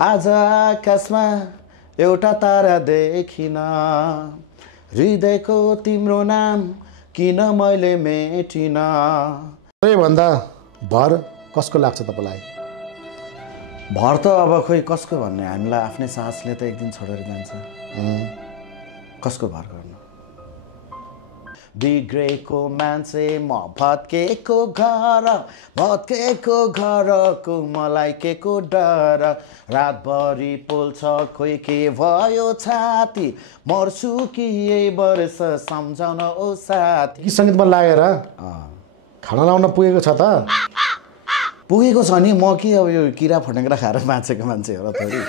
आज आकाशमा एउटा तारा देखिन, हृदयको तिम्रो नाम किन मैले मेटिन। सबैभन्दा भर कसको लाग्छ तपाईँलाई? भर त अब खोइ कसको भन्ने, हामीलाई आफ्नै सासले त एक दिन छोडेर जान्छ। कसको भर गर्नु? बिग्रेको मान्छे म, भत्केको घरको मलाई के को डर। रातभरि पोल्छ खोइ के भयो छाती, मर्छु कि यही वर्ष सम्झाउन ओ साथी। गीत सङ्गीतमा लागेर खाना लाउन पुगेको छ त? पुगेको छ नि, म के अब यो किरा फटेङ्ग्रा खाएर बाँचेको मान्छे हो र थोरै।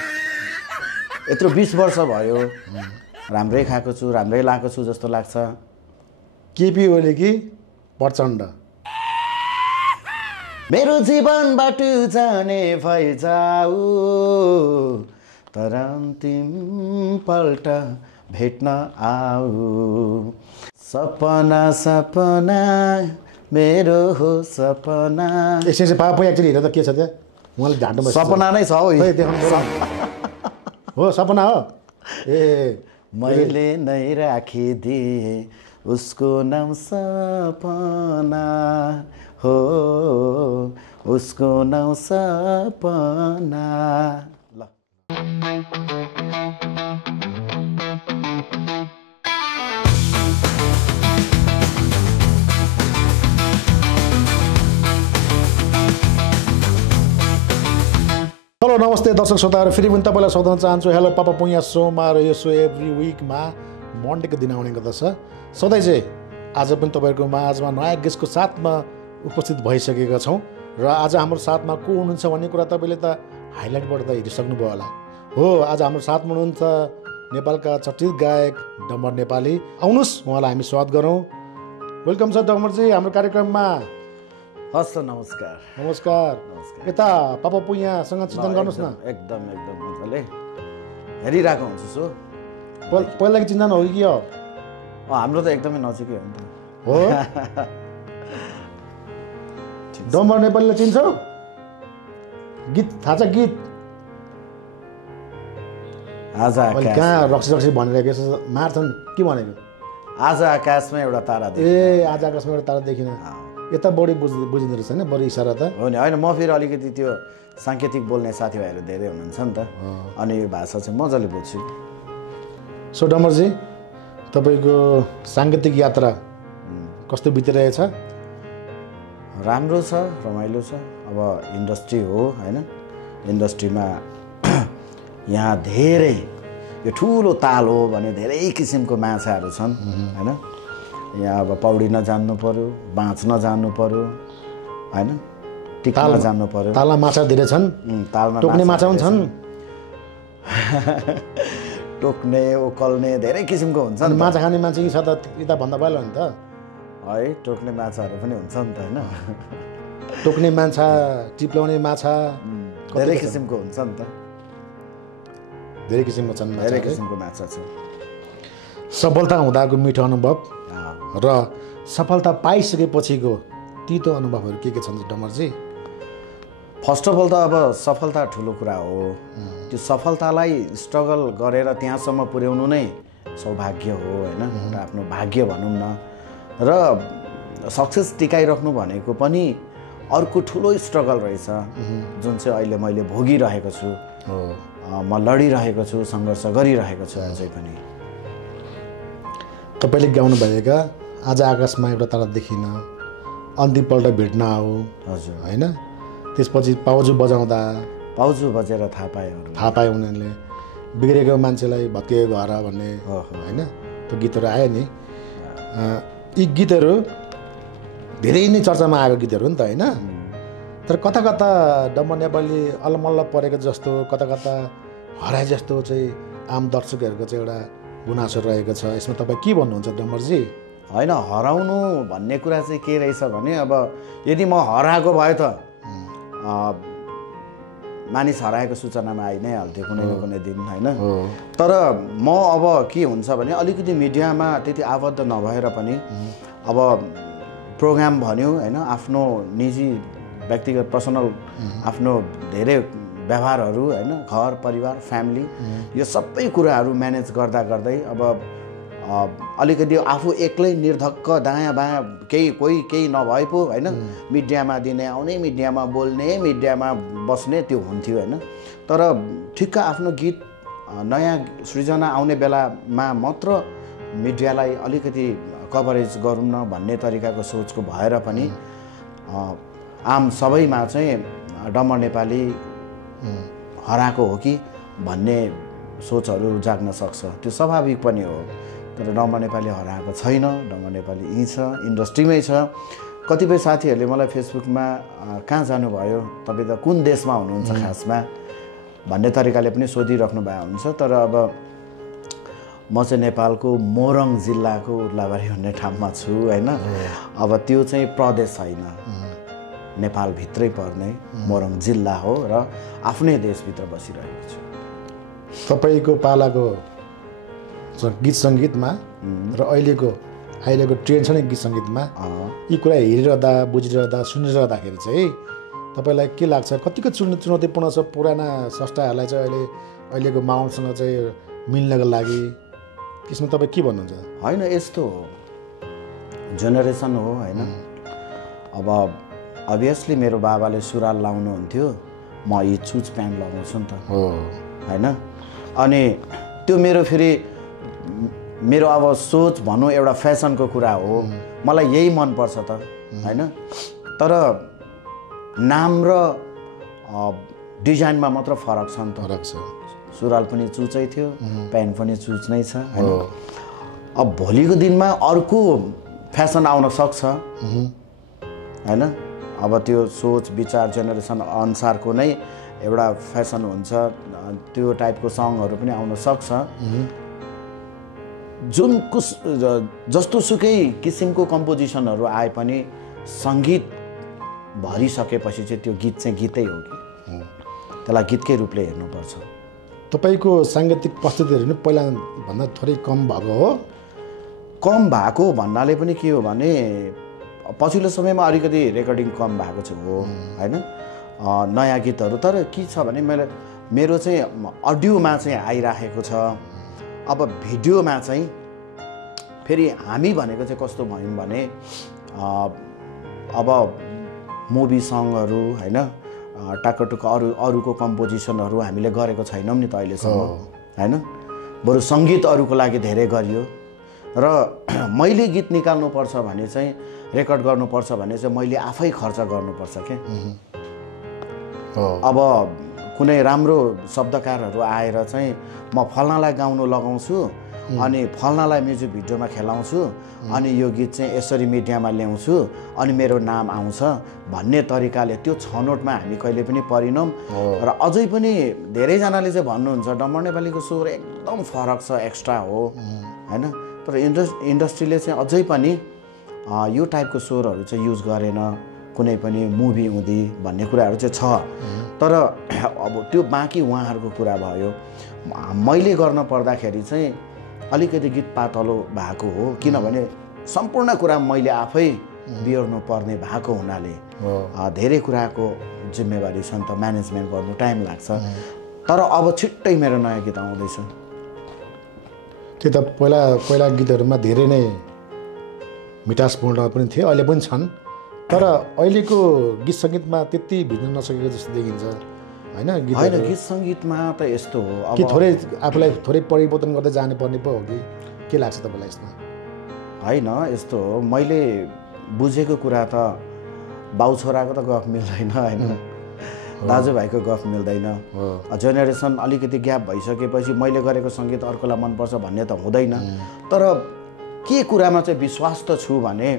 यत्रो 20 वर्ष भयो, राम्रै खाएको छु, राम्रै लाएको छु जस्तो लाग्छ। केपी ओली कि प्रचण्ड? मेरो जीवनबाट जाने भइजाऊ, तर अन्तिम पल्ट भेट्न आऊ। सपना सपना मेरो हो सपना। यसै पापा एक्चुअली हेरेर त के छ त्यहाँ? उहाँले ढाँटो सपना नै छ हौ। हो सपना हो। ए मैले नै राखिदिएँ उसको नाम सपना हो, उसको नाम सपना। ल हेलो नमस्ते दर्शक श्रोताहरू, फेरि पनि तपाईँलाई सोध्न चाहन्छु। हेलो पापा पुइया सोमा र यो सो एभ्री विकमा मन्डेको दिन आउने गर्दछ। सधैँ चाहिँ आज पनि तपाईँहरूको माझमा नयाँ गेस्टको साथमा उपस्थित भइसकेका छौँ र आज हाम्रो साथमा को हुनुहुन्छ भन्ने कुरा तपाईँले त हाइलाइटबाट त हेरिसक्नुभयो होला। हो, आज हाम्रो साथमा हुनुहुन्छ नेपालका चर्चित गायक डम्बर नेपाली। आउनुहोस्, उहाँलाई हामी स्वागत गरौँ। वेलकम छ डम्बरजी हाम्रो कार्यक्रममा। हस्, नमस्कार। नमस्कार। यता पापा पुइयासँग चिन्तन गर्नुहोस् न। एकदम मजाले हेरिरहेको हुन्छु। सो पहिलाको चिन्तन हो कि हो? हाम्रो त एकदमै नजिकै हो नि त। हो। डम्बर नेपालीलाई चिन्छौ? गीत थाहा छ? गीत आज कहाँ रक्सी भनिरहेको मार्छन् के भनेको? आज आकाशमा एउटा तारा देखिन। ए आज आकाशमा एउटा तारा देखिन। यता बढी बुझिँदो रहेछ होइन, बढी इसारा त हो नि। होइन, म फेरि अलिकति त्यो साङ्केतिक बोल्ने साथीभाइहरू धेरै हुनुहुन्छ नि त, अनि यो भाषा चाहिँ मजाले बुझ्छु। सो डम्बरजी, तपाईँको साङ्गीतिक यात्रा कस्तो बितिरहेछ? राम्रो छ, रमाइलो छ। अब इन्डस्ट्री हो होइन, इन्डस्ट्रीमा यहाँ धेरै यो ठुलो ताल हो भने धेरै किसिमको माछाहरू छन् होइन। यहाँ अब पौडिन जान्नु पऱ्यो, बाँच्न जान्नु पऱ्यो होइन, टिक्न जान्नु पऱ्यो। तालमा माछा धेरै छन्, तालमा टोक्ने माछा पनि छन्। टोक्ने ओकल्ने धेरै किसिमको हुन्छ नि। माछा खाने मान्छे कि छ त यता भन्दा भयो नि त है। टोक्ने माछाहरू पनि हुन्छ नि त होइन। टोक्ने माछा, टिप्लाउने माछा धेरै किसिमको हुन्छ नि त। धेरै किसिमको छन्, धेरै किसिमको माछा छ। सफलता हुँदाको मिठो अनुभव र सफलता पाइसकेपछिको तितो अनुभवहरू के छन् डम्बरजी? फर्स्ट अफ अल त अब सफलता ठुलो कुरा हो। त्यो सफलतालाई स्ट्रगल गरेर त्यहाँसम्म पुर्याउनु नै सौभाग्य हो होइन, एउटा आफ्नो भाग्य भनौँ न। र सक्सेस टिकाइराख्नु भनेको पनि अर्को ठुलो स्ट्रगल रहेछ, जुन चाहिँ अहिले मैले भोगिरहेको छु। म लडिरहेको छु, सङ्घर्ष गरिरहेको छु अझै पनि। तपाईँले गाउनु भएका आज आकाशमा एउटा तारा देखिन, अन्तिमपल्ट भेट्न आऊ, हजुर होइन, त्यसपछि पाउजु बजाउँदा, पाउजु बजेर थाहा पाएँ उनीहरूले बिग्रेको मान्छेलाई भत्किएको घर भन्ने होइन, त्यो गीतहरू आयो नि। यी गीतहरू धेरै नै चर्चामा आएको गीतहरू नि त होइन। तर कता कता डम्बर नेपाली अलमल्ल परेको जस्तो, कता कता हराए जस्तो चाहिँ आम दर्शकहरूको चाहिँ एउटा गुनासो रहेको छ। यसमा तपाईँ के भन्नुहुन्छ डम्बरजी? होइन, हराउनु भन्ने कुरा चाहिँ के रहेछ भने, अब यदि म हराएको भए त मानिस हराएको सूचनामा आइ नै हाल्थ्यो कुनै न कुनै दिन होइन। तर म अब के हुन्छ भने अलिकति मिडियामा त्यति आबद्ध नभएर पनि अब प्रोग्राम भन्यो होइन, आफ्नो निजी व्यक्तिगत पर्सनल आफ्नो धेरै व्यवहारहरू होइन घर परिवार फ्यामिली यो सबै कुराहरू म्यानेज गर्दा गर्दै अब अलिकति आफू एक्लै निर्धक्क दायाँ बायाँ केही नभए पो होइन मिडियामा दिने आउने मिडियामा बोल्ने मिडियामा बस्ने त्यो हुन्थ्यो होइन तर ठिक्क आफ्नो गीत नयाँ सृजना आउने बेलामा मात्र मिडियालाई अलिकति कभरेज गरौँ न भन्ने तरिकाको सोचको भएर पनि आम सबैमा चाहिँ डम्बर नेपाली हराएको हो कि भन्ने सोचहरू जाग्न सक्छ त्यो स्वाभाविक पनि हो तर डम्बर नेपाली हराएको छैन डम्बर नेपाली यहीँ छ इन्डस्ट्रीमै छ कतिपय साथीहरूले मलाई फेसबुकमा कहाँ जानुभयो तपाईँ त कुन देशमा हुनुहुन्छ खासमा भन्ने तरिकाले पनि सोधिराख्नु भएको हुन्छ तर अब म चाहिँ नेपालको मोरङ जिल्लाको उर्लाबारी भन्ने ठाउँमा छु होइन अब त्यो चाहिँ प्रदेश होइन नेपालभित्रै पर्ने मोरङ जिल्ला हो र आफ्नै देशभित्र बसिरहेको छु तपाईँको पालाको गीत सङ्गीतमा र अहिलेको ट्रेन्ड छ नि गीत सङ्गीतमा यी कुरा हेरिरहँदा बुझिरहँदा सुनिरहँदाखेरि चाहिँ तपाईँलाई के लाग्छ कतिको चुनौतीपूर्ण छ पुराना संस्थाहरूलाई चाहिँ अहिलेको माहौलसँग चाहिँ मिल्नको लागि त्यसमा तपाईँ के भन्नुहुन्छ होइन यस्तो हो जेनेरेसन हो होइन अब अभियसली मेरो बाबाले सुरुवाल लाउनुहुन्थ्यो म यी चुच प्यान्ट लगाउँछु नि त होइन अनि त्यो मेरो अब सोच भनौँ एउटा फेसनको कुरा हो मलाई यही मनपर्छ त होइन तर नाम र डिजाइनमा मात्र फरक छ नि त फरक छ सुरुवाल पनि चुचै थियो प्यान्ट पनि चुच नै छ होइन अब भोलिको दिनमा अर्को फेसन आउन सक्छ होइन अब त्यो सोच विचार जेनेरेसन अनुसारको नै एउटा फेसन हुन्छ त्यो टाइपको सङहरू पनि आउन सक्छ जस्तो सुकै किसिमको कम्पोजिसनहरू आए पनि सङ्गीत भरिसकेपछि चाहिँ त्यो गीत चाहिँ गीतै हो कि त्यसलाई गीतकै रूपले हेर्नुपर्छ तपाईँको साङ्गीतिक प्रस्तुतिहरू नि पहिला भन्दा थोरै कम भएको हो कम भएको भन्नाले पनि के हो भने पछिल्लो समयमा अलिकति रेकर्डिङ कम भएको छ हो होइन नयाँ गीतहरू तर के छ भने मेरो चाहिँ अडियोमा चाहिँ आइराखेको छ अब भिडियोमा चाहिँ फेरि हामी भनेको चाहिँ कस्तो भयौँ भने अब मुभी सङहरू होइन टाकटुक अरूको कम्पोजिसनहरू हामीले गरेको छैनौँ नि त अहिलेसम्म होइन बरु सङ्गीत अरूको लागि धेरै गरियो र मैले गीत निकाल्नुपर्छ भने चाहिँ रेकर्ड गर्नुपर्छ भने चाहिँ मैले आफै खर्च गर्नुपर्छ क्या अब कुनै राम्रो शब्दकारहरू आएर चाहिँ म फल्नालाई गाउनु लगाउँछु अनि फल्नालाई म्युजिक भिडियोमा खेलाउँछु अनि यो गीत चाहिँ यसरी मिडियामा ल्याउँछु अनि मेरो नाम आउँछ भन्ने तरिकाले त्यो छनौटमा हामी कहिले पनि परिनौँ र अझै पनि धेरैजनाले चाहिँ भन्नुहुन्छ डम्बर नेपालीको स्वर एकदम फरक छ एक्स्ट्रा हो होइन तर इन्डस्ट्रीले चाहिँ अझै पनि यो टाइपको स्वरहरू चाहिँ युज गरेन कुनै पनि मुभी हुँदी भन्ने कुराहरू चाहिँ छ तर अब त्यो बाँकी उहाँहरूको कुरा भयो मैले गर्न पर्दाखेरि चाहिँ अलिकति गीत पातलो भएको हो किनभने सम्पूर्ण कुरा मैले आफै बिहोर्नु पर्ने भएको हुनाले धेरै कुराको जिम्मेवारी छ नि त म्यानेजमेन्ट गर्नु टाइम लाग्छ तर अब छिट्टै मेरो नयाँ गीत आउँदैछ त्यो त पहिला गीतहरूमा धेरै नै मिठासपूर्ण पनि थियो अहिले पनि छन् तर अहिलेको गीत सङ्गीतमा त्यति भिज्न नसकेको जस्तो देखिन्छ होइन गीत सङ्गीतमा त यस्तो हो अब थोरै आफूलाई थोरै परिवर्तन गर्दै जानुपर्ने पो हो कि के लाग्छ तपाईँलाई यसमा होइन यस्तो हो मैले बुझेको कुरा त बाउ छोराको त गफ मिल्दैन होइन दाजुभाइको गफ मिल्दैन जेनेरेसन अलिकति ग्याप भइसकेपछि मैले गरेको सङ्गीत अर्कोलाई मनपर्छ भन्ने त हुँदैन तर के कुरामा चाहिँ विश्वास त छु भने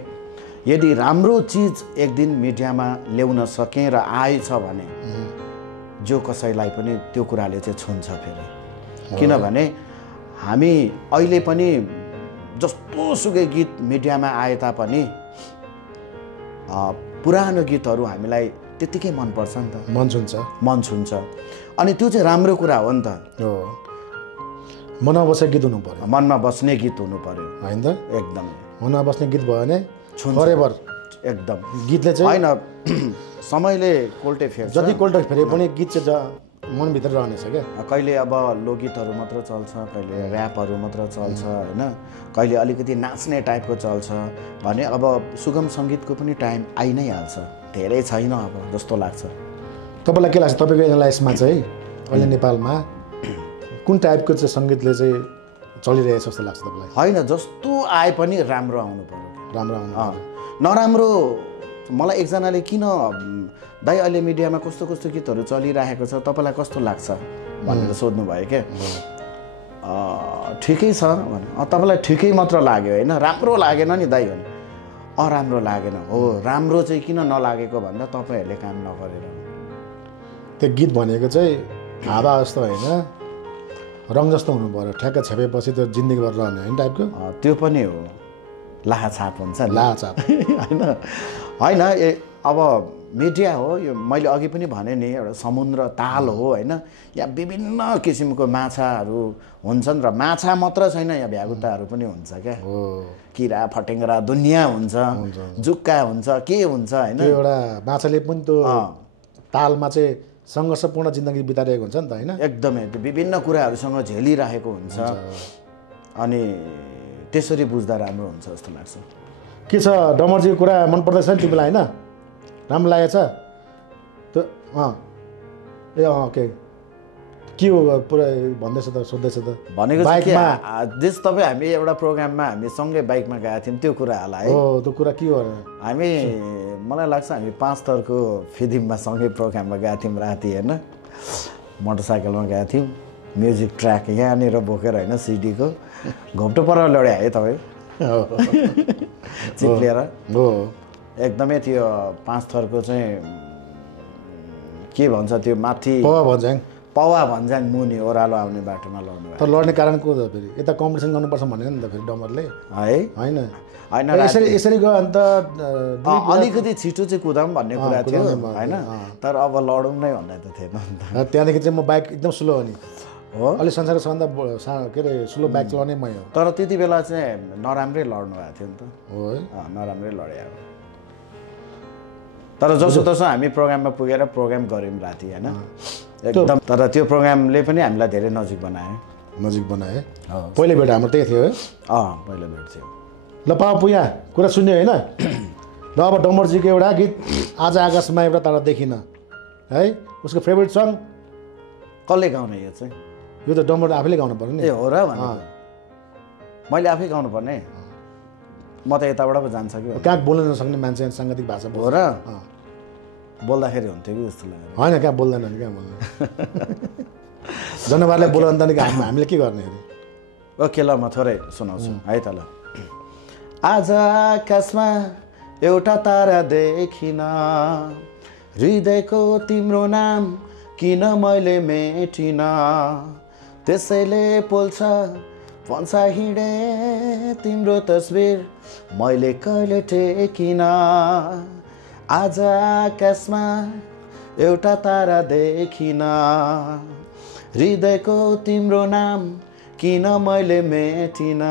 यदि राम्रो चिज एक दिन मिडियामा ल्याउन सकेँ र आएछ भने जो कसैलाई पनि त्यो कुराले चाहिँ छुन्छ फेरि किनभने हामी अहिले पनि जस्तो सुकै गीत मिडियामा आए तापनि पुरानो गीतहरू हामीलाई त्यतिकै मनपर्छ नि त मन छुन्छ अनि त्यो चाहिँ राम्रो कुरा हो नि त मनमा बस्ने गीत हुनु पर्यो मनमा बस्ने गीत हुनु पर्यो होइन त एकदमै मनमा बस्ने गीत भयो भने फरेभर एकदम गीतले चाहिँ होइन समयले कोल्टे फेर्छ जति कोल्टे फेरे पनि गीत चाहिँ मनभित्र रहनेछ क्या कहिले अब लोकगीतहरू मात्र चल्छ कहिले ऱ्यापहरू मात्र चल्छ होइन कहिले अलिकति नाच्ने टाइपको चल्छ भने अब सुगम सङ्गीतको पनि टाइम आइ नै हाल्छ धेरै छैन अब जस्तो लाग्छ तपाईँलाई के लाग्छ तपाईँको एनालाइसमा चाहिँ अहिले नेपालमा कुन टाइपको चाहिँ सङ्गीतले चाहिँ चलिरहेछ जस्तो लाग्छ तपाईँलाई होइन जस्तो आए पनि राम्रो आउनु पर्यो राम्रो आउनु नराम्रो मलाई एकजनाले किन दाइ अहिले मिडियामा कस्तो कस्तो गीतहरू चलिरहेको छ तपाईँलाई कस्तो लाग्छ भनेर सोध्नुभयो क्या ठिकै छ भने तपाईँलाई ठिकै मात्र लाग्यो होइन राम्रो लागेन नि दाइ भने राम्रो लागेन हो राम्रो चाहिँ किन नलागेको भन्दा तपाईँहरूले काम नगरेर त्यो गीत भनेको चाहिँ हावा जस्तो होइन रङ जस्तो हुनु पऱ्यो ठ्याक्क छेपेपछि त्यो जिन्दगीभर रहने होइन टाइपको त्यो पनि हो लाछाप हुन्छ लाछाप होइन अब मिडिया हो यो मैले अघि पनि भने नि एउटा समुद्र ताल हो होइन यहाँ विभिन्न किसिमको माछाहरू हुन्छन् र माछा मात्र छैन यहाँ भ्यागुताहरू पनि हुन्छ क्या किरा फटेङ्ग्रा दुनियाँ हुन्छ जुक्का हुन्छ के हुन्छ होइन एउटा माछाले पनि त्यो तालमा चाहिँ सङ्घर्षपूर्ण जिन्दगी बिताइरहेको हुन्छ नि त होइन एकदमै त्यो विभिन्न कुराहरूसँग झेलिरहेको हुन्छ अनि त्यसरी बुझ्दा राम्रो हुन्छ जस्तो लाग्छ के छ डमरजीको कुरा मन पर्दैछ नि तिमीलाई होइन राम्रो लागेछ त्यो ए ओके के हो पुरै भन्दैछ त सोध्दैछ त भनेको चाहिँ जस तपाईँ हामी एउटा प्रोग्राममा हामी सँगै बाइकमा गएका थियौँ त्यो कुरा होला है त्यो कुरा के हो हामी मलाई लाग्छ हामी 5 थरको फिदिममा सँगै प्रोग्राममा गएका थियौँ राति होइन मोटरसाइकलमा गएका थियौँ म्युजिक ट्र्याक यहाँनिर बोकेर होइन सिडीको घोप्टो पर लड्या है तपाईँ चिप्लेर एकदमै त्यो 5 थरको चाहिँ के भन्छ त्यो माथि पवा भन्ज्याङ मुनि ओह्रालो आउने बाटोमा लड्नु तर लड्ने कारण को त फेरि यता कम्पिटिसन गर्नुपर्छ भनेर नि त फेरि डमरले है होइन होइन यसरी गयो अन्त अलिकति छिटो चाहिँ कुदाऊँ भन्ने कुरा थियो होइन तर अब लडौँ नै भन्ने त थिएन त्यहाँदेखि चाहिँ म बाइक एकदम स्लो हो नि हो अलि संसारको सबभन्दा के अरे स्लो बाइक चलाउने मै हो तर त्यति बेला चाहिँ नराम्रै लड्नु भएको थियो नि त हो है नराम्रै लडे अब तर जसोतसो हामी प्रोग्राममा पुगेर प्रोग्राम गऱ्यौँ राति होइन एकदम तर त्यो प्रोग्रामले पनि हामीलाई धेरै नजिक बनाए पहिलो भेट हाम्रो त्यही थियो है पहिलो भेट थियो ल पापा पुया कुरा सुन्यो होइन ल अब डमरजीको एउटा गीत आज आकाशमा एउटा तारा देखिन है उसको फेभरेट सङ कसले गाउने यो चाहिँ यो त डमर आफैले गाउनु पर्ने ए हो र मैले आफै गाउनु पर्ने म त यताबाट पो जान्छ कि कहाँ बोल्न नसक्ने मान्छे साङ्गीतिक भाषा हो र बोल्दाखेरि हुन्थ्यो कि जस्तो लाग्यो होइन कहाँ बोल्दैन नि कहाँ बोल्दैन जनावरलाई बोलाउनु त हामीले के गर्ने अरे ओके ल म थोरै सुनाउँछु है त ल आज आकाशमा एउटा तारा देखिन हृदयको तिम्रो नाम किन मैले मेटिन त्यसैले पोल्छ भन्छ हिँडे तिम्रो तस्बिर मैले कहिले टेकिन आज आकाशमा एउटा तारा देखिन हृदयको तिम्रो नाम किन मैले मेटिन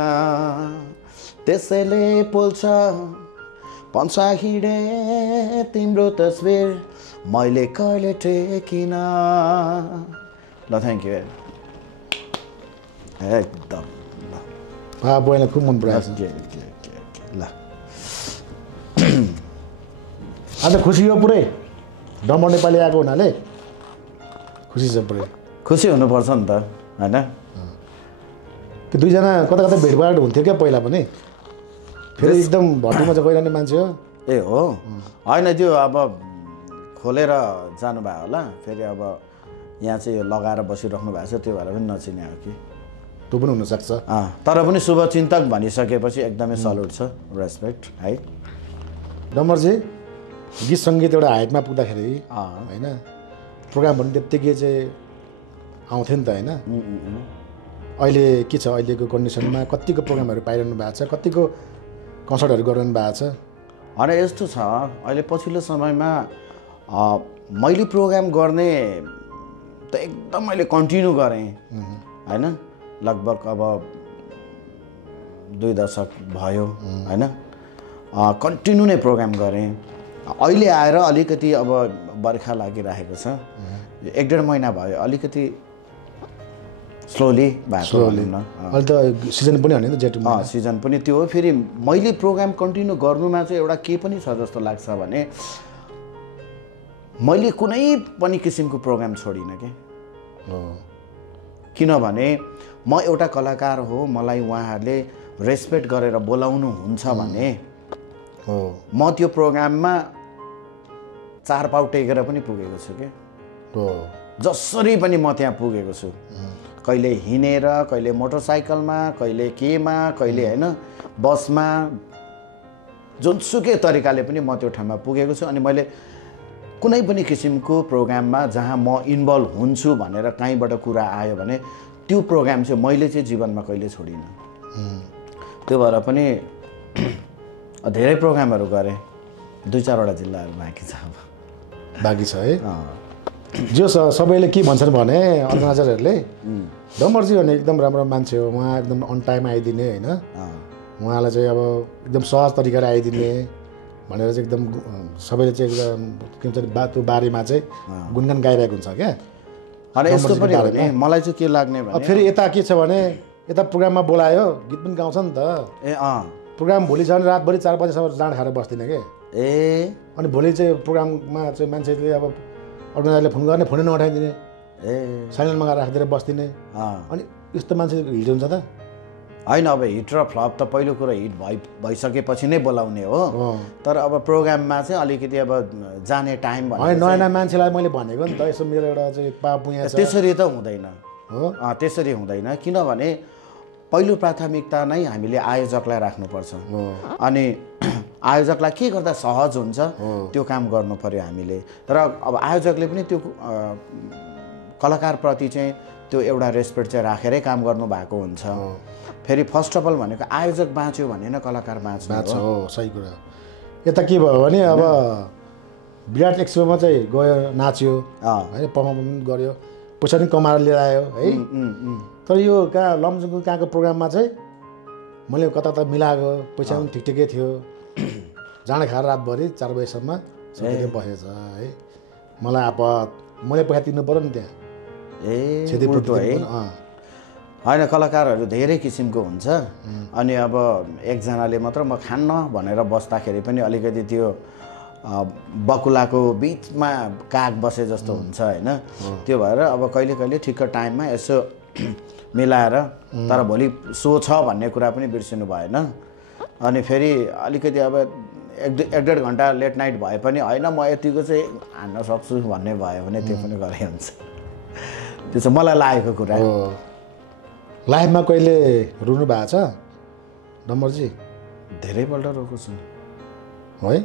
त्यसैले पोल्छ भन्छ हिँडे तिम्रो तस्बिर मैले कहिले टेकिन ल थ्याङ्क यू एकदम बुवालाई खुब मन पराएको ल अन्त खुसी हो पुरै डमर नेपाली आएको हुनाले खुसी छ पुरै खुसी हुनुपर्छ नि त होइन त्यो दुईजना कता कता भेटभाट हुन्थ्यो क्या पहिला पनि फेरि एकदम भट्टीमा चाहिँ गइरहने मान्छे हो ए हो होइन त्यो अब खोलेर जानुभयो होला फेरि अब यहाँ चाहिँ लगाएर बसिराख्नु भएको छ त्यो भएर पनि नचिने हो कि त्यो पनि हुनसक्छ तर पनि शुभचिन्तक भनिसकेपछि एकदमै सल्युट छ रेस्पेक्ट है डमरजी गीत सङ्गीत एउटा हाइटमा पुग्दाखेरि होइन प्रोग्राम भन्ने त्यत्तिकै चाहिँ आउँथ्यो नि त होइन अहिले के छ अहिलेको कन्डिसनमा कतिको प्रोग्रामहरू पाइरहनु भएको छ कतिको कन्सर्टहरू गरिरहनु भएको छ होइन यस्तो छ अहिले पछिल्लो समयमा मैले प्रोग्राम गर्ने त एकदम मैले कन्टिन्यू गरेँ होइन लगभग अब 2 दशक भयो होइन कन्टिन्यू नै प्रोग्राम गरेँ अहिले आएर अलिकति अब बर्खा लागिरहेको छ 1.5 महिना भयो अलिकति स्लोली भएको भनौँ न। अहिले त सिजन पनि होइन जेठ सिजन पनि त्यो हो। फेरि मैले प्रोग्राम कन्टिन्यू गर्नुमा चाहिँ एउटा के पनि छ जस्तो लाग्छ भने मैले कुनै पनि किसिमको प्रोग्राम छोडिनँ के। किनभने म एउटा कलाकार हो, मलाई उहाँहरूले रेस्पेक्ट गरेर बोलाउनु हुन्छ भने म त्यो प्रोग्राममा 4 पाउ टेकेर पनि पुगेको छु के। जसरी पनि म त्यहाँ पुगेको छु, कहिले हिँडेर, कहिले मोटरसाइकलमा, कहिले केमा, कहिले होइन बसमा, जुनसुकै तरिकाले पनि म त्यो ठाउँमा पुगेको छु। अनि मैले कुनै पनि किसिमको प्रोग्राममा जहाँ म इन्भल्भ हुन्छु भनेर कहीँबाट कुरा आयो भने त्यो प्रोग्राम चाहिँ मैले चाहिँ जीवनमा कहिले छोडिनँ। त्यो भएर पनि धेरै प्रोग्रामहरू गरेँ, 2-4वटा जिल्लाहरू बाँकी छ अब। बाँकी छ है। जो सबैले के भन्छन् भने अर्गनाइजरहरूले डम्बरजी भने एकदम राम्रो मान्छे हो, उहाँ एकदम अन टाइम आइदिने होइन, उहाँलाई चाहिँ अब एकदम सहज तरिकाले आइदिने भनेर चाहिँ एकदम सबैले चाहिँ एकदम के भन्छ त्यो बारेमा चाहिँ गुणगान गाइरहेको हुन्छ क्या। अनि यस्तो पनि हो नि मलाई चाहिँ के लाग्ने भने फेरि यता के छ भने यता प्रोग्राममा बोलायो गीत पनि गाउँछ नि त। प्रोग्राम भोलि छ भने रातभरि 4 बजेसम्म जाँड खाएर बस्दिनँ के। अनि भोलि चाहिँ प्रोग्राममा चाहिँ मान्छेले अब अर्गनाइजरले फोन गर्ने, फोनै नउठाइदिने, साइलेन्टमा गएर राखिदिएर बस्दिने। अनि यस्तो मान्छे हिट हुन्छ त होइन। अब हिट र फ्लप त पहिलो कुरो हिट भइसकेपछि नै बोलाउने हो, तर अब प्रोग्राममा चाहिँ अलिकति अब जाने टाइम होइन। नयाँ नयाँ मान्छेलाई मैले भनेको नि त, यसो मेरो एउटा चाहिँ पापुया छ, त्यसरी त हुँदैन। त्यसरी हुँदैन, किनभने पहिलो प्राथमिकता नै हामीले आयोजकलाई राख्नुपर्छ। अनि आयोजकलाई के गर्दा सहज हुन्छ त्यो काम गर्नु पर्यो हामीले। तर अब आयोजकले पनि त्यो कलाकारप्रति चाहिँ त्यो एउटा रेस्पेक्ट चाहिँ राखेरै काम गर्नुभएको हुन्छ। फेरि फर्स्ट अफ अल भनेको आयोजक बाँच्यो भने न कलाकार बाँच्छ हो। सही कुरा। यता के भयो भने अब विराट एक्सपोमा चाहिँ गयो, नाच्यो होइन, पर्फर्म गर्यो, पैसा पनि कमाएर लिएर आयो है। तर यो कहाँ लमजुङको कहाँको प्रोग्राममा चाहिँ मैले कता मिलाएको, पैसा पनि ठिकै थियो, जाँड खाएर रातभरि 4 बजीसम्म सबैले बसेछ है। मलाई अब मैले पैसा तिर्नु पऱ्यो नि त्यहाँ। होइन, कलाकारहरू धेरै किसिमको हुन्छ। अनि अब एकजनाले मात्र म खान्न भनेर बस्दाखेरि पनि अलिकति त्यो बकुलाको बिचमा काग बसे जस्तो हुन्छ होइन। त्यो भएर अब कहिले कहिले ठिक्क टाइममा यसो मिलाएर, तर भोलि सो छ भन्ने कुरा पनि बिर्सिनु भएन। अनि फेरि अलिकति अब 1-1.5 घन्टा लेट नाइट भए पनि होइन म यतिको चाहिँ हान्न सक्छु भन्ने भयो भने त्यो पनि गरे हुन्छ। त्यो चाहिँ मलाई लागेको कुरा। लाइफमा कहिले रुनु भएको छ डम्बरजी? धेरैपल्ट रोएको छु है।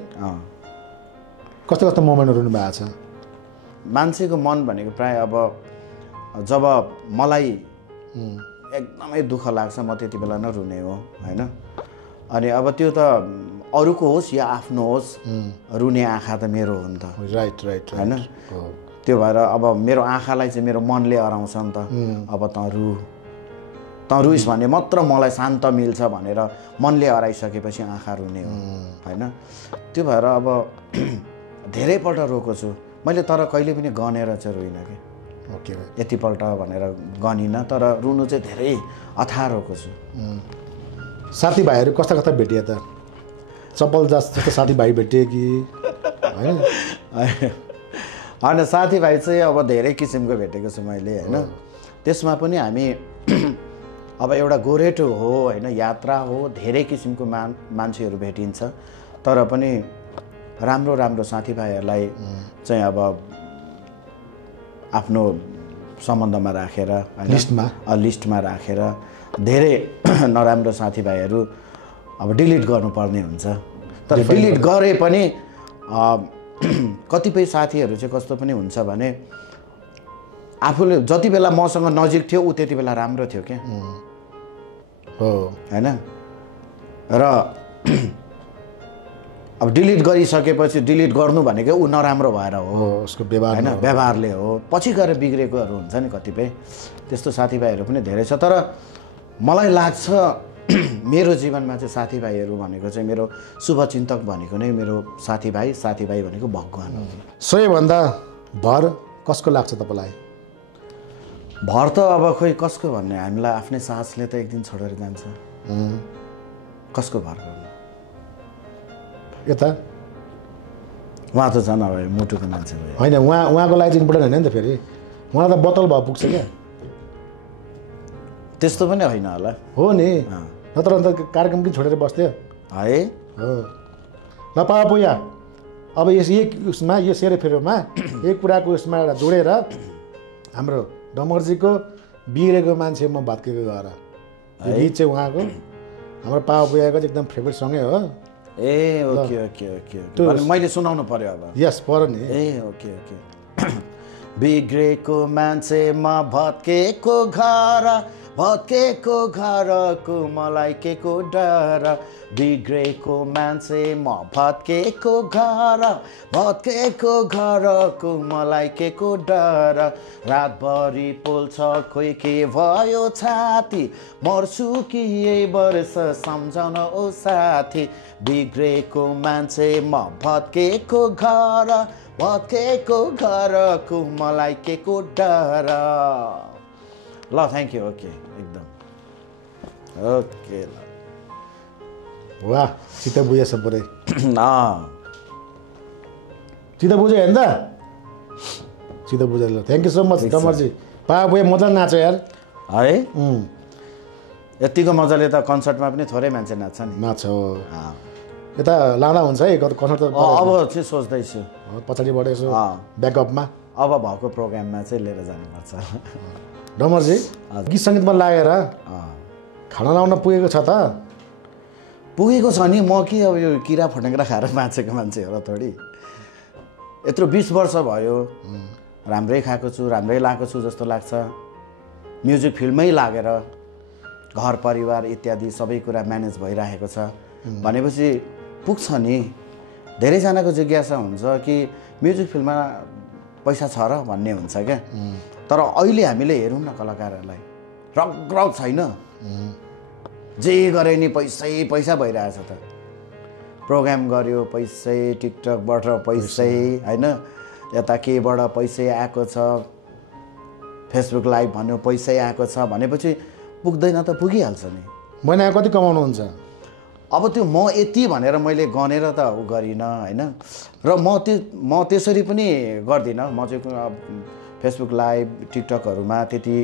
कस्तो कस्तो मोमेन्ट रुनु भएको छ? मान्छेको मन भनेको प्राय अब जब मलाई एकदमै दुःख लाग्छ म त्यति बेला नै रुने हो होइन। अनि अब त्यो त अरूको होस् या आफ्नो होस्, रुने आँखा त मेरो हो नि त। राइट होइन। त्यो भएर अब मेरो आँखालाई चाहिँ मेरो मनले अराउँछ नि त। अब त रुइस् भने मात्र मलाई शान्त मिल्छ भनेर मनले अराइसकेपछि आँखा रुने हो होइन। त्यो भएर अब धेरैपल्ट रोएको छु मैले, तर कहिले पनि गनेर चाहिँ रोइनँ कि यतिपल्ट भनेर गनिनँ, तर रुनु चाहिँ धेरै अथाह रोएको छु। साथीभाइहरू कस्ता कस्ता भेटिए त? चप्पल जस्तो साथीभाइ भेटिए कि होइन? होइन, साथीभाइ चाहिँ अब धेरै किसिमको भेटेको छु मैले होइन। त्यसमा पनि हामी अब एउटा गोरेटो हो होइन, यात्रा हो, धेरै किसिमको मान्छेहरू भेटिन्छ। तर पनि राम्रो राम्रो साथीभाइहरूलाई चाहिँ अब आफ्नो सम्बन्धमा राखेर लिस्टमा राखेर धेरै नराम्रो साथीभाइहरू अब डिलिट गर्नुपर्ने हुन्छ। तर डिलिट गरे पनि कतिपय साथीहरू चाहिँ कस्तो पनि हुन्छ भने आफूले जति बेला मसँग नजिक थियो ऊ त्यति बेला राम्रो थियो क्या होइन। र अब डिलिट गरिसकेपछि डिलिट गर्नु भनेको ऊ नराम्रो भएर हो, उसको व्यवहार होइन, व्यवहारले हो, पछि गएर बिग्रेकोहरू हुन्छ नि कतिपय। त्यस्तो साथीभाइहरू पनि धेरै छ। तर मलाई लाग्छ मेरो जीवनमा चाहिँ साथीभाइहरू भनेको चाहिँ मेरो शुभचिन्तक भनेको नै मेरो साथीभाइ भनेको भगवान् हो। सबैभन्दा भर कसको लाग्छ तपाईँलाई? भर त अब खोइ कसको भन्ने, हामीलाई आफ्नै साहसले त एक दिन छोडेर जान्छ। कसको भर गर्नु? यता उहाँ त झन् अब मुटुको मान्छे भयो। होइन, उहाँको लागि चाहिँ इम्पोर्टेन्ट होइन नि त फेरि, उहाँ त बोतल भए पुग्छ क्या। त्यस्तो पनि होइन होला। हो नि, नत्र अन्त कार्यक्रम किन छोडेर बस्थ्यो है? हो ल पापुया। अब उसमा यो सेरोफेरोमा एक कुराको उसमा एउटा जोडेर हाम्रो डमर्जीको बिग्रेको मान्छे म भत्केको घर गीत चाहिँ उहाँको हाम्रो पापुयाको चाहिँ एकदम फेभरेट सँगै हो। ए ओके ओके ओके मैले सुनाउनु पर्यो अब? यस पर्यो नि। ए ओके ओके। बिग्रेको मान्छे म भत्केको घरको मलाई के को डर। बिग्रेको मान्छे म भत्केको घरको मलाई के को डर। रातभरि पोल्छ खोइ के भयो छाती, मर्छु कि यही वर्ष सम्झाउन ओ साथी। बिग्रेको मान्छे म भत्केको घरको मलाई के को डर। ल थ्याङ्क यू। ओके एकदम ओके। ल वाह चित्त बुझेछ पुरै। चित्त बुझ्यो हेर्नु त, चित्त बुझेर। ल थ्याङ्क यू सो मच डमर्जी। पापुया मजा नाच्यो यार है। यतिको मजाले त कन्सर्टमा पनि थोरै मान्छे नाच्छ नि। नाच्छ हो। यता लाँदा हुन्छ है कन्सर्ट त। अब चाहिँ सोच्दैछु पछाडिबाट यसो ब्याकअपमा अब भएको प्रोग्राममा चाहिँ लिएर जानुपर्छ। डमर्जी गीत सङ्गीतमा लागेर खाना लाउन पुगेको छ त? पुगेको छ नि। म के अब यो किरा फटेङ्ग्रा खाएर बाँचेको मान्छे हो र थोडी। यत्रो 20 वर्ष भयो राम्रै खाएको छु, राम्रै लगाएको छु जस्तो लाग्छ। म्युजिक फिल्डमै लागेर घर परिवार इत्यादि सबै कुरा म्यानेज भइरहेको छ भनेपछि पुग्छ नि। धेरैजनाको जिज्ञासा हुन्छ कि म्युजिक फिल्डमा पैसा छ र भन्ने हुन्छ क्या। तर अहिले हामीले हेरौँ न कलाकारहरूलाई, रग छैन। जे गरे नि पैसै पैसा भइरहेछ त। प्रोग्राम गर्यो पैसै, टिकटकबाट पैसै, होइन यता केबाट पैसै आएको छ, फेसबुक लाइभ भन्यो पैसै आएको छ भनेपछि पुग्दैन त? पुगिहाल्छ नि। महिना कति कमाउनुहुन्छ? अब त्यो म यति भनेर मैले गनेर त उ गरिनँ होइन। र म त्यसरी पनि गर्दिनँ। म चाहिँ फेसबुक लाइभ टिकटकहरूमा त्यति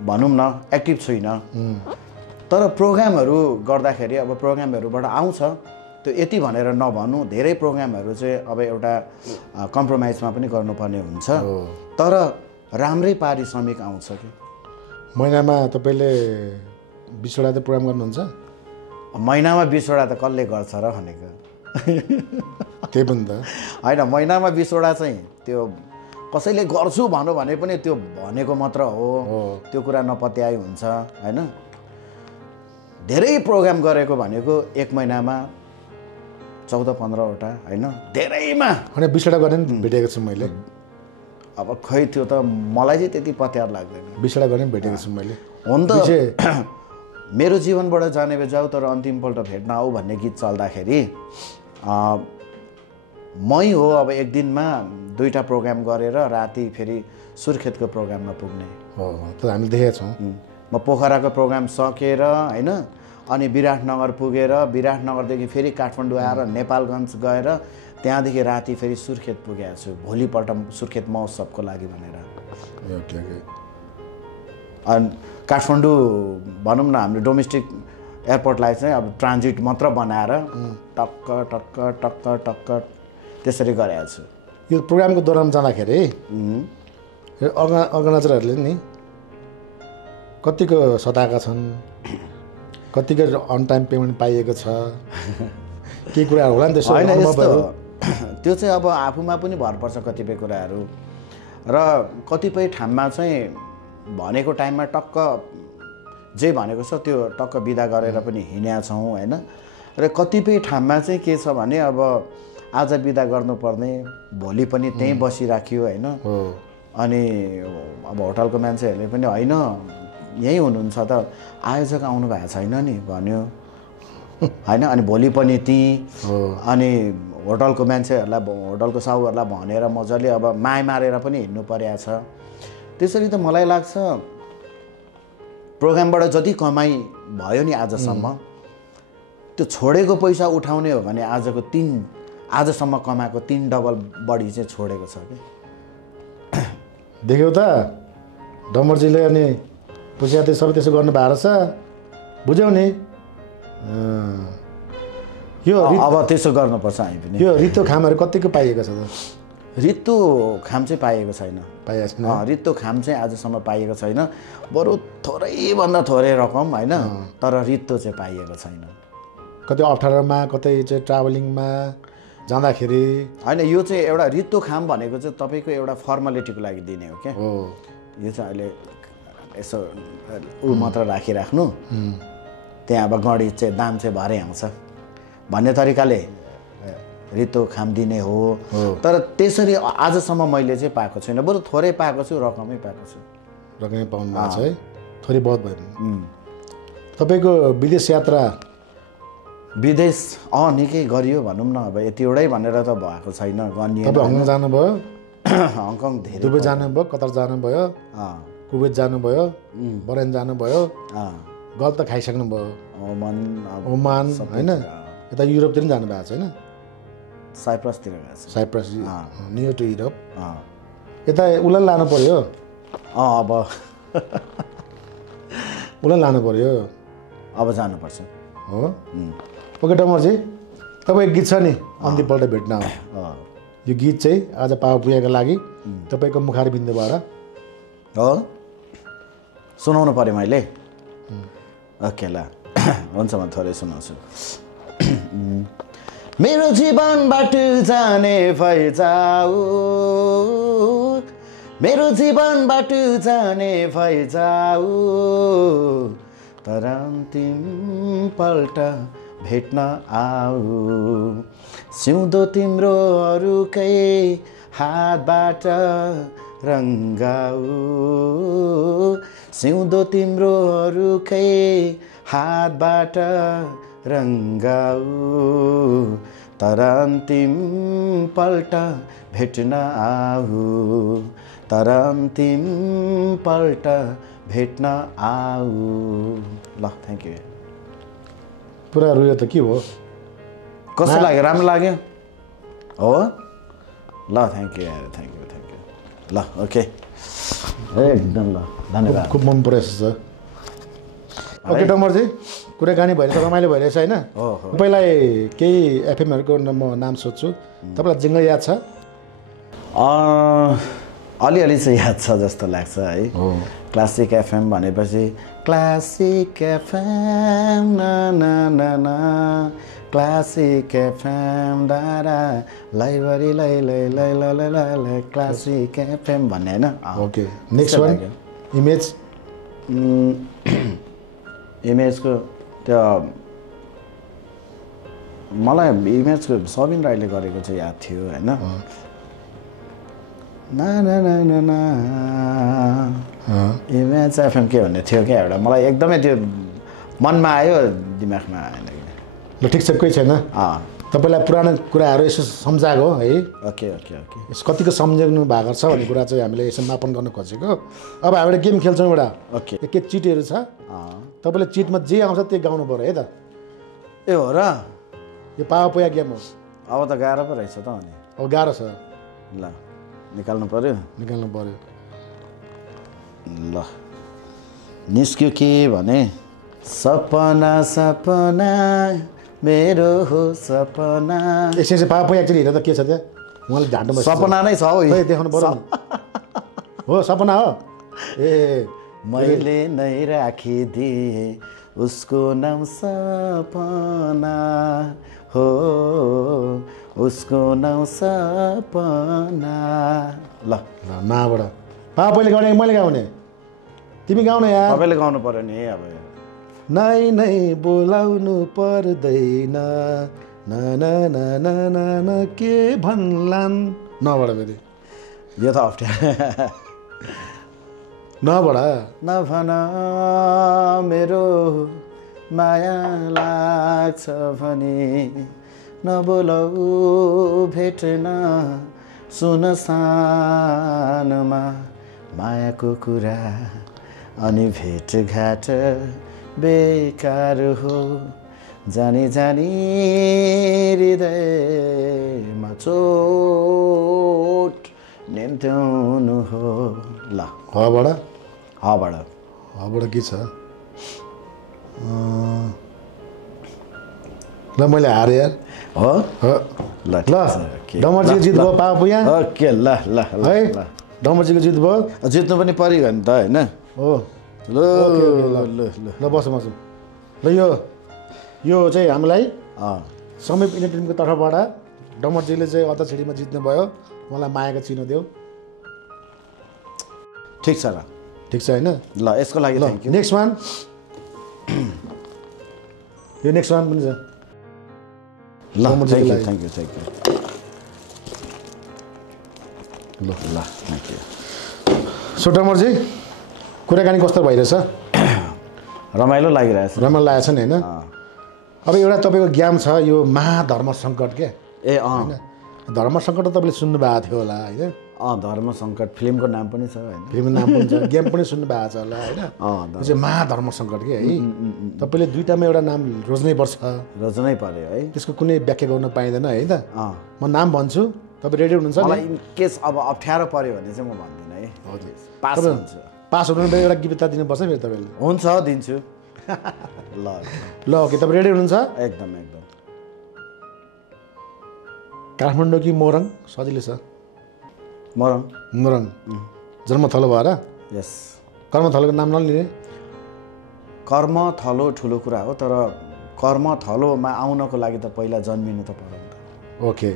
भनौँ न एक्टिभ छुइनँ। तर प्रोग्रामहरू गर्दाखेरि अब प्रोग्रामहरूबाट आउँछ त्यो यति भनेर नभनौँ। धेरै प्रोग्रामहरू चाहिँ अब एउटा कम्प्रोमाइजमा पनि गर्नुपर्ने हुन्छ। तर राम्रै पारिश्रमिक आउँछ कि। महिनामा तपाईँले 20 वटा त प्रोग्राम गर्नुहुन्छ? महिनामा 20 वटा त कसले गर्छ र भनेको? त्यही पनि त होइन, महिनामा 20 वटा चाहिँ त्यो कसैले गर्छु भन्यो भने पनि त्यो भनेको मात्र हो, त्यो कुरा नपत्याइ हुन्छ होइन। धेरै प्रोग्राम गरेको भनेको एक महिनामा 14-15 वटा होइन, धेरैमा। होइन 20 वटा गर्ने भेटेको छु मैले। अब खै त्यो त मलाई चाहिँ त्यति पत्यार लाग्दैन। 20 वटा गर्ने भेटेको छु मैले। हुन त मेरो जीवनबाट जाने जाऊ तर अन्तिमपल्ट भेट्न आऊ भन्ने गीत चल्दाखेरि मै हो अब एक दिनमा 2टा प्रोग्राम गरेर राति फेरि सुर्खेतको प्रोग्राममा पुग्ने हो। त हामीले देखेका छौँ। म पोखराको प्रोग्राम सकेर होइन अनि विराटनगर पुगेर विराटनगरदेखि फेरि काठमाडौँ आएर नेपालगञ्ज गएर त्यहाँदेखि राति फेरि सुर्खेत पुगेको छु भोलिपल्ट सुर्खेत महोत्सवको लागि भनेर। अनि काठमाडौँ भनौँ न हाम्रो डोमेस्टिक एयरपोर्टलाई चाहिँ अब ट्रान्जिट मात्र बनाएर टक्क टक्क टक्क टक्क त्यसरी गरेको छु। यो प्रोग्रामको दौरान जाँदाखेरि अर्गनाइजरहरूले नि कतिको सताएका छन्, कतिको अन टाइम पेमेन्ट पाइएको छ, केही कुराहरू होला नि त्यसो? होइन त्यो चाहिँ अब आफूमा पनि भर पर्छ कतिपय कुराहरू। र कतिपय ठाउँमा चाहिँ भनेको टाइममा टक्क जे भनेको छ त्यो टक्क बिदा गरेर पनि हिँडेका छौँ होइन। र कतिपय ठाउँमा चाहिँ के छ भने अब आज बिदा गर्नुपर्ने भोलि पनि त्यहीँ बसिराख्यो होइन। अनि अब होटलको मान्छेहरूले पनि होइन यहीँ हुनुहुन्छ त आयोजक आउनु भएको छैन नि भन्यो होइन। अनि भोलि पनि त्यहीँ अनि होटलको मान्छेहरूलाई होटलको साहुहरूलाई भनेर मजाले अब माया मारेर पनि हिँड्नु परेको छ। त्यसरी त मलाई लाग्छ प्रोग्रामबाट जति कमाइ भयो नि आजसम्म त्यो छोडेको पैसा उठाउने हो भने आजसम्म कमाएको 3 डबल बढी चाहिँ छोडेको छ कि। देख्यौ त डमरजीले अनि पुसियाते सबै त्यसो गर्नु भएको रहेछ, बुझ्यौ नि। यो अब त्यसो गर्नुपर्छ हामी पनि। यो रित्तो खामहरू कतिको पाइएको छ त? रित्तो खाम चाहिँ पाइएको छैन। पाइएको छैन। रित्तो खाम चाहिँ आजसम्म पाइएको छैन, बरु थोरैभन्दा थोरै रकम होइन, तर रित्तो चाहिँ पाइएको छैन। कतै अप्ठ्यारोमा कतै चाहिँ ट्राभलिङमा जाँदाखेरि होइन। यो चाहिँ एउटा रित्तो खाम भनेको चाहिँ तपाईँको एउटा फर्मालिटीको लागि दिने हो क्या। यो चाहिँ अहिले यसो ऊ मात्र राखिराख्नु, त्यहाँ अब गढी चाहिँ दाम चाहिँ भरै आउँछ भन्ने तरिकाले रित्तो खाम दिने हो। तर त्यसरी आजसम्म मैले चाहिँ पाएको छैन, बरु थोरै पाएको छु, रकमै पाएको छु। रकमै पाउनु भएको छ है, थोरै बहुत भयो। तपाईँको विदेश यात्रा विदेश निकै गरियो भनौँ न। अब यति एउटै भनेर त भएको छैन। तपाईँ हङकङ जानुभयो, हङकङ धेरै, दुबई जानुभयो, कतार जानुभयो, कुवेत जानुभयो, बरेन जानुभयो, गल्फ त खाइसक्नुभयो, ओमान होइन, यता युरोपतिर पनि जानुभएको छ होइन? साइप्रसतिर गएको छ। Cyprus near to Europe. यता उसलाई लानु पर्यो। अब उसलाई लानु पर्यो, अब जानुपर्छ हो। ओके डमरजी, तपाईँको गीत छ नि अन्तिमपल्ट भेट्न हो, यो गीत चाहिँ आज पावा पुगेको लागि तपाईँको मुखार बिन्दुबाट हो सुनाउनु पऱ्यो मैले। ओके ल, हुन्छ म थोरै सुनाउँछु। मेरो जीवनबाट जाने भइजाऊ, मेरो जीवनबाट जाने भइजाऊ, तर अन्तिम पल्ट भेट्न आऊ, सिउँदो तिम्रो अरूकै हातबाट रङ्गाऊ, सिउँदो तिम्रो अरूकै हातबाट रङ्गाऊ, तर अन्तिम पल्ट भेट्न आऊ, तर अन्तिम पल्ट भेट्न आऊ। ल थ्याङ्क यू। पुरा रुयो त के हो? कस्तो लाग्यो? राम्रो लाग्यो हो? ल थ्याङ्क यू यार, थ्याङ्क यू। ल ओके, एकदम ल, धन्यवाद। खुब मन परेछ सर। ओके डमरजी, कुराकानी भइरहेछ, रमाइलो भइरहेछ होइन? तपाईँलाई केही एफएमहरूको म नाम सोध्छु, तपाईँलाई जिङ्गल याद छ? अलिअलि चाहिँ याद छ जस्तो लाग्छ है। क्लासिक एफएम भनेपछि क्लासिक एफएम ना ना ना ना, क्लासिक एफएम दारा लाइब्रेरी लै लै लै लै लै लै क्लासिक एफएम भन्ने होइन। Okay, next one image. इमेजको त्यो मलाई इमेजको सबिन राईले गरेको चाहिँ याद थियो होइन। ना ना ना ना ना इमेज एफएम के भन्ने थियो क्या एउटा, मलाई एकदमै त्यो मनमा आयो, दिमागमा आएन। ल ठिक छ, कोही छैन। तपाईँलाई पुरानो कुराहरू यसो सम्झाएको है। ओके ओके ओके, यस कतिको सम्झिनु भएको छ भन्ने कुरा चाहिँ हामीले यसो मापन गर्न खोजेको। अब हामी एउटा गेम खेल्छौँ एउटा। ओके, के चिटहरू छ, तपाईँले चिटमा जे आउँछ त्यही गाउनु पऱ्यो है त। ए हो र? यो पावा पोया गेम हो। अब त गाह्रो पो रहेछ त। अनि अब गाह्रो छ, ल निकाल्नु पऱ्यो। निकाल्नु पऱ्यो। ल निस्क्यो के भने, सपना सपना मेरो हो सपना। यसरी पावा पोया एक्चुअली हेरेर त के छ त्यहाँ, उहाँले झान्टो सपना नै छ हौ, देखाउनु पऱ्यो हो, सपना हो। ए मैले नै राखिदिएँ उसको नाम सपना हो, उसको नाम सपना। ल नाबाट पावा पहिले गाउने मैले गाउने, तिमी गाउन यार। तपाईँले गाउनु पर्यो नि अब। नै नै बोलाउनु पर्दैन, न न न न न न के भन्लान्। नबाट फेरि यो त अप्ठ्यारो। नबाट नभन मेरो माया लाग्छ भने नबोलाऊ भेट्न सुनसानमा मायाको कुरा अनि भेटघाट बेकार हो जानी जानी हृदयमा चोट निम्त्याउनु हो ल हबाट हबाट के छ ल मैले हारेँ यार हो ल डमर्जीको जित भयो पापा पुया ओके ल ल है डमर्जीको जित भयो जित्नु पनि परिगयो नि त होइन हो ल ल बसौँ ल यो चाहिँ हामीलाई समीप इन्डियन टिमको तर्फबाट डमर्जीले चाहिँ अध्यक्षमा जित्नु भयो मलाई मायाको चिनो देऊ ठिक छ र ठिक छ होइन ल यसको लागि थ्याङ्क यू नेक्स्ट वान यो नेक्स्ट वान पनि छ ल थ्याङ्क यू ल थ्याङ्क यू सो डमर्जी कुराकानी कस्तो भइरहेछ रमाइलो लागिरहेछ रमाइलो लागेको छ नि होइन अब एउटा तपाईँको ज्ञान छ यो महाधर्म सङ्कट के ए होइन धर्म सङ्कट त तपाईँले सुन्नुभएको थियो होला होइन धर्म सङ्कट फिल्मको नाम पनि छ होइन फिल्मको नाम पनि छ गेम पनि सुन्नुभएको छ होला होइन यो चाहिँ महाधर्म सङ्कट के है तपाईँले दुईवटामा एउटा नाम रोज्नै पर्छ रोज्नै पर्यो है त्यसको कुनै व्याख्या गर्न पाइँदैन है त म नाम भन्छु तपाईँ रेडी हुनुहुन्छ मलाई इन केस अब अप्ठ्यारो पर्यो भने चाहिँ म भन्दिनँ है हजुर पास हुन्छ पास हुनु एउटा गिफ्ट दिनुपर्छ फेरि तपाईँले हुन्छ दिन्छु ल ओके तपाईँ रेडी हुनुहुन्छ एकदम काठमाडौँ कि मोरङ सजिलो छ मोरङ जन्मथलो भएर यस कर्मथलोको नाम नलिने कर्मथलो ठुलो कुरा हो तर कर्मथलोमा आउनको लागि त पहिला जन्मिनु त पर्यो नि त ओके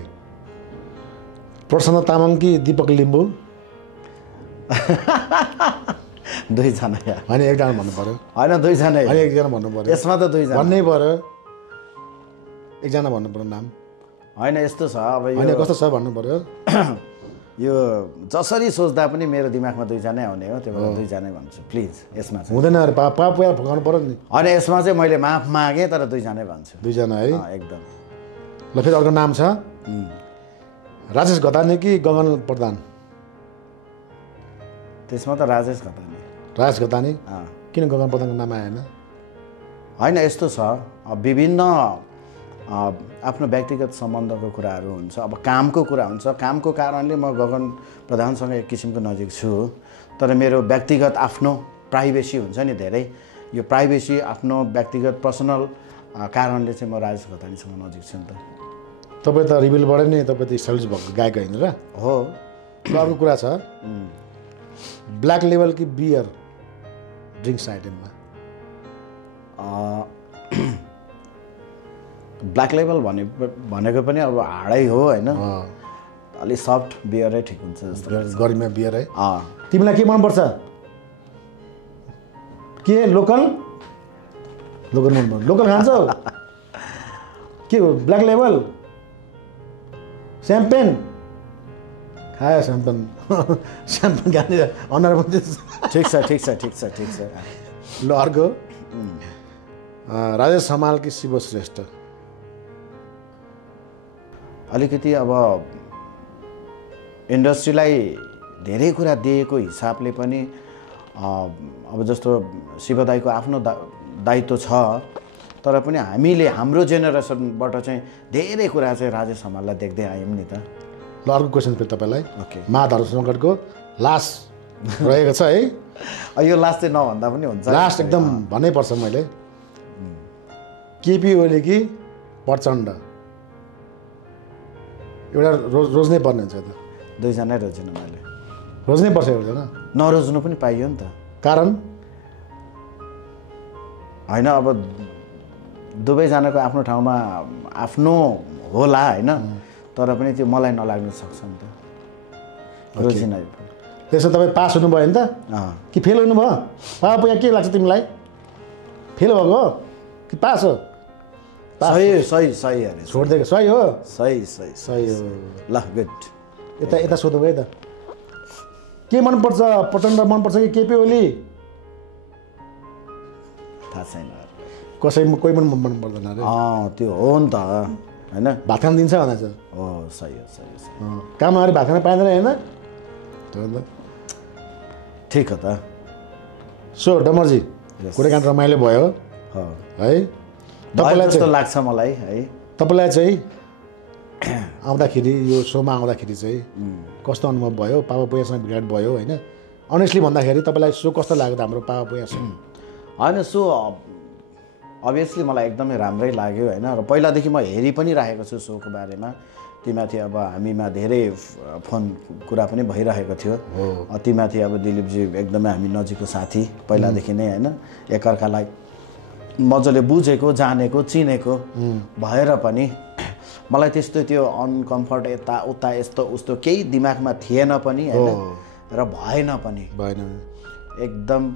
प्रसन्न तामाङ कि दीपक लिम्बू दुईजना होइन एकजना भन्नु पर्यो होइन दुईजना होइन एकजना भन्नु पर्यो यसमा त दुईजना भन्नै पर्यो एकजना भन्नु पर्यो नाम होइन यस्तो छ अब होइन कस्तो छ भन्नु पर्यो यो जसरी सोच्दा पनि मेरो दिमागमा दुईजनै आउने हो त्यही भएर दुईजनै भन्छु प्लिज यसमा चाहिँ हुँदैन अरे पापा पुरा फकाउनु पर्यो नि होइन यसमा चाहिँ मैले माफ मागेँ तर दुईजनै भन्छु दुईजना है एकदम ल फेरि अर्को नाम छ राजेश घतानी कि गगन प्रधान त्यसमा त राजेश घतानी राजेश घतानी किन गगन प्रधानको नाम आएन होइन यस्तो छ विभिन्न आफ्नो व्यक्तिगत सम्बन्धको कुराहरू हुन्छ अब कामको कुरा हुन्छ कामको कारणले म गगन प्रधानसँग एक किसिमको नजिक छु तर मेरो व्यक्तिगत आफ्नो प्राइभेसी हुन्छ नि धेरै यो प्राइभेसी आफ्नो व्यक्तिगत पर्सनल कारणले चाहिँ म राजेश घतानीसँग नजिक छु नि त तपाईँ त रिभिलबाट नै तपाईँ त स्टाइलिस भएको गायक होइन र हो अर्को कुरा छ ब्ल्याक लेभल कि बियर ड्रिङ्क्स आइटममा ब्ल्याक लेभल भनेको पनि अब हाडै हो होइन अलिक सफ्ट बियरै ठिक हुन्छ जस्तो गर्मीमा बियर है तिमीलाई के मनपर्छ के लोकल मनपर्छ लोकल खान्छौ के हो ब्ल्याक लेभल स्याम्पेन खायो स्याम्पेन खाने अनुहार पनि ठिक छ ल अर्को राजेश हमाल कि शिव श्रेष्ठ अलिकति अब इन्डस्ट्रीलाई धेरै कुरा दिएको हिसाबले पनि अब जस्तो शिवदाईको आफ्नो दायित्व छ तर पनि हामीले हाम्रो जेनेरेसनबाट चाहिँ धेरै कुरा चाहिँ राजेश हमाललाई देख्दै आयौँ नि त ल अर्को क्वेसन फेरि तपाईँलाई ओके महाधर्म सङ्कटको लास्ट रहेको छ है यो लास्ट चाहिँ नभन्दा पनि हुन्छ लास्ट एकदम भन्नैपर्छ मैले केपी ओली कि प्रचण्ड एउटा रोज्नै पर्ने हुन्छ त दुईजनै रोजिनु मैले रोज्नै पर्छ एउटा नरोज्नु पनि पाइयो नि त कारण होइन अब दुवैजनाको आफ्नो ठाउँमा आफ्नो होला होइन तर पनि त्यो मलाई नलाग्नु सक्छ नि त रोजिन त्यसो तपाईँ पास हुनुभयो नि त कि फेल हुनुभयो पापा यहाँ के लाग्छ तिमीलाई फेल भएको हो कि पास हो सही अरे छोडिदिएको सही हो सही हो ल गुड यता सोधौँ है त के मनपर्छ प्रचण्ड मनपर्छ कि केपी ओली थाहा छैन कसै कोही पनि मन पर्दैन अरे त्यो हो नि त होइन भात खान दिन्छ भन्दा छ हो सही हो सही हो काम नगरी भात खान पाइँदैन होइन ठिक हो त सो डमरजी कुराकानी रमाइलो भयो हो है तपाईँलाई जस्तो लाग्छ मलाई है तपाईँलाई चाहिँ आउँदाखेरि यो सोमा आउँदाखेरि चाहिँ कस्तो अनुभव भयो पापा पुयासँग भेट भयो होइन अनेस्टली भन्दाखेरि तपाईँलाई सो कस्तो लाग्यो त हाम्रो पापा पुयासँग होइन सो अभियसली मलाई एकदमै राम्रै लाग्यो होइन र पहिलादेखि म हेरि पनि राखेको छु सोको बारेमा तीमाथि अब हामीमा धेरै फोन कुरा पनि भइरहेको थियो तीमाथि अब दिलीपजी एकदमै हामी नजिकको साथी पहिलादेखि नै होइन एकअर्कालाई मजाले बुझेको जानेको चिनेको भएर पनि मलाई त्यस्तो त्यो अनकम्फर्ट यता उता यस्तो उस्तो केही दिमागमा थिएन पनि होइन र भएन पनि एकदम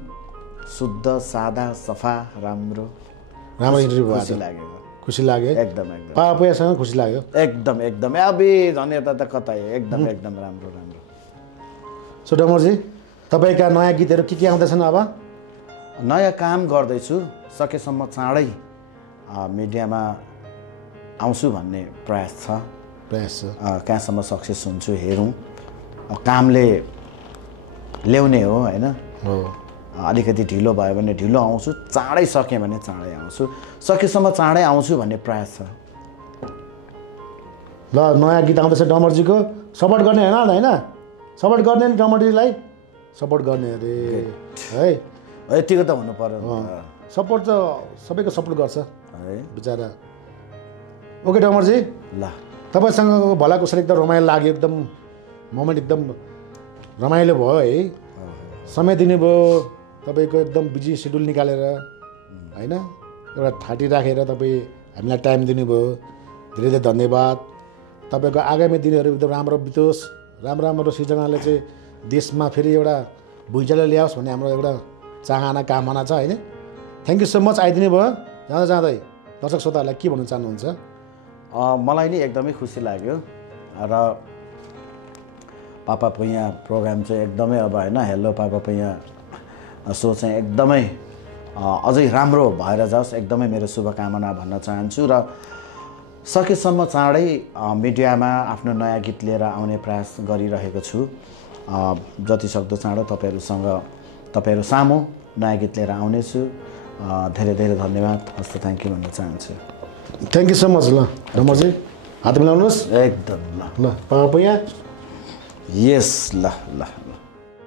शुद्ध सादा सफा राम्रो इन्टरभ्यू खुसी लाग्यो खुसी लाग्यो एकदम एकदम पापा पुयासँग खुसी लाग्यो एकदम एकदम अब झन् यता त कता एकदम एकदम राम्रो राम्रो सो डमरजी तपाईँका नयाँ गीतहरू के आउँदैछन् अब नयाँ काम गर्दैछु सकेसम्म चाँडै मिडियामा आउँछु भन्ने प्रयास छ कहाँसम्म सक्सेस हुन्छु हेरौँ कामले ल्याउने हो होइन अलिकति ढिलो भयो भने ढिलो आउँछु चाँडै सकेँ भने चाँडै आउँछु सकेसम्म चाँडै आउँछु भन्ने प्रयास छ ल नयाँ गीत आउँदैछ डमरजीको सपोर्ट गर्ने होइन सपोर्ट गर्ने नि डमरजीलाई सपोर्ट गर्ने अरे है यतिको त हुनु पर्यो सपोर्ट त सबैको सपोर्ट गर्छ है बिचरा ओके डमरजी ल तपाईँसँग भलाकुसारी एकदम रमाइलो लाग्यो एकदम मोमेन्ट एकदम रमाइलो भयो है समय दिनुभयो तपाईँको एकदम बिजी सेड्युल निकालेर होइन एउटा थाटी राखेर तपाईँ हामीलाई टाइम दिनुभयो धेरै धेरै धन्यवाद तपाईँको आगामी दिनहरू एकदम राम्रो बितोस् राम्रो सिर्जनाले चाहिँ देशमा फेरि एउटा भुइँचालो ल्याओस् भन्ने हाम्रो एउटा चाहना कामना छ होइन थ्याङ्क यू सो मच आइदिनु भयो जाँदै दर्शक श्रोताहरूलाई के भन्न चाहनुहुन्छ मलाई नि एकदमै खुसी लाग्यो र पापा पुयाँ प्रोग्राम चाहिँ एकदमै अब होइन हेलो पापा पुयाँ सो चाहिँ एकदमै अझै राम्रो भएर जाओस् एकदमै मेरो शुभकामना भन्न चाहन्छु र सकेसम्म चाँडै मिडियामा आफ्नो नयाँ गीत लिएर आउने प्रयास गरिरहेको छु जति सक्दो चाँडो तपाईँहरू सामु नयाँ गीत लिएर आउनेछु धेरै धेरै धन्यवाद हस्त थ्याङ्क यू भन्न चाहन्छु थ्याङ्क यू सो मच ल डमरजी हात मिलाउनुहोस् एकदम ल पापा पुयाँ यस ल